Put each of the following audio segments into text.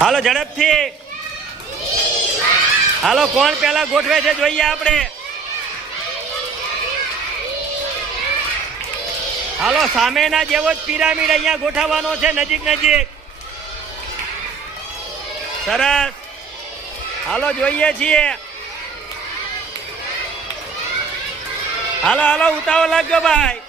હાલો ઝડપથી, હાલો કોણ પેલા ગોઠવે છે જોઈએ આપણે. હાલો સામેના જેવો જ પિરામિડ અહીંયા ગોઠવવાનો છે, નજીક નજીક. સરસ. હાલો જોઈએ છીએ. હાલો હાલો ઉતાવળ લાગજો ભાઈ.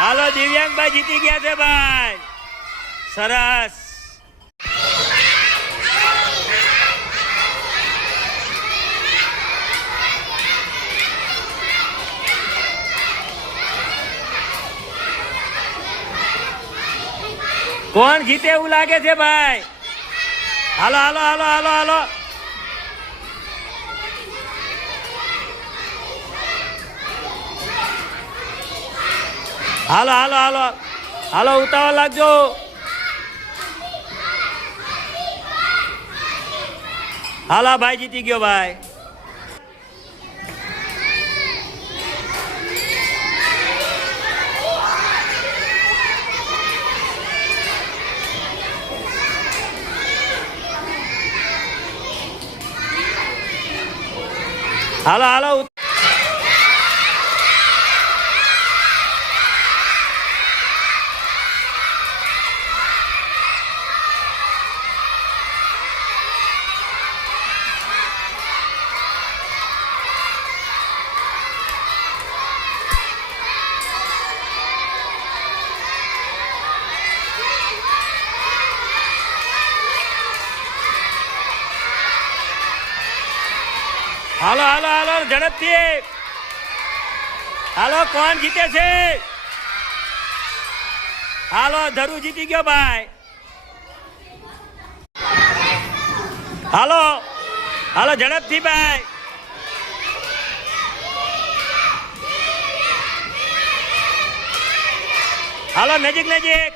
હાલો દિવ્યાંગભાઈ જીતી ગયા છે ભાઈ. સરસ. કોણ જીતે એવું લાગે છે ભાઈ? હાલો હાલો હાલો હાલો હાલો. હાલો હાલો હાલો હાલો ઉતાવળ લાગજો. હાલો ભાઈ જીતી ગયો ભાઈ. હાલો હાલો. હાલો હાલો હાલો ઝડપથી. હાલો કોણ જીતે છે? હાલો ધરુ જીતી ગયો ભાઈ. હાલો હાલો ઝડપથી ભાઈ. હાલો નજીક નજીક.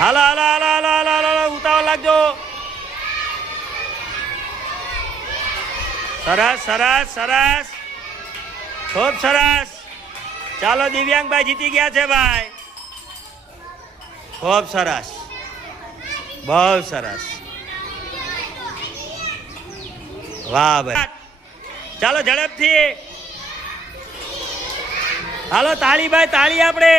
હાલો હાલો હાલો હાલો હાલો હાલો ઉતાવળ લાગજો. સરસ સરસ સરસ, ખૂબ સરસ. ચાલો દિવ્યાંગભાઈ જીતી ગયા છે ભાઈ. ખૂબ સરસ, બહુ સરસ. વાહ ભાઈ. ચાલો ઝડપથી. હાલો તાળી ભાઈ તાળી આપણે.